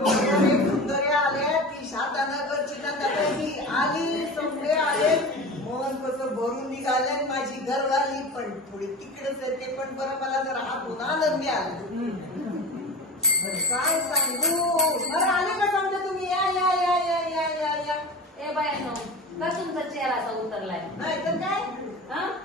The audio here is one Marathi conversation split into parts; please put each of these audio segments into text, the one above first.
सुंदरे आल्या ती शातानगरची नकाही आली सोमडे आले मन कसं भरून निघाले माझी घरवाली पण थोडी तिकडेच येते पण बरं मला जर हातून आनंदी आला काय सांगू बरं आले का समजा तुम्ही या या या या या या या ए बायानो का तुमचा चेहरा असा उतरलाय नाही तर काय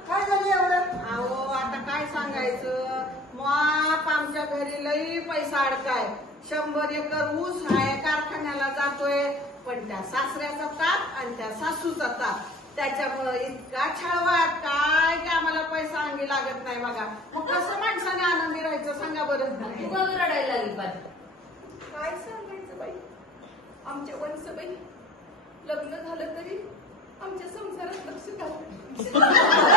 काय झालं एवढं अहो आता काय सांगायचं माप आमच्या घरी लई पैसा अडकाय 100 एकर ऊस हाय कारखान्याला जातोय पण त्या सासऱ्याचा ताप आणि त्या सासूचा ताप त्याच्यामुळे इतका छळवाट काय की आम्हाला पैसा अंगी लागत नाही बघा मग कसं माणसाने आनंदी राहायचं सांगा बरं तू बघ रडायला लागली पण काय सांगायचं बाई आमच्या वंशबाई लग्न झालं तरी आमच्या संसारात लक्ष घालत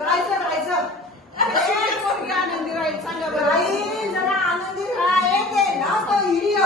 राहायचं राहायचं आनंदी राहील सांगा बरं आई जरा आनंदी राहायचे ना तो हिरिय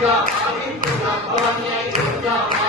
तुझ्या, आम्ही तुझ्या, भवानी आई तुझ्या.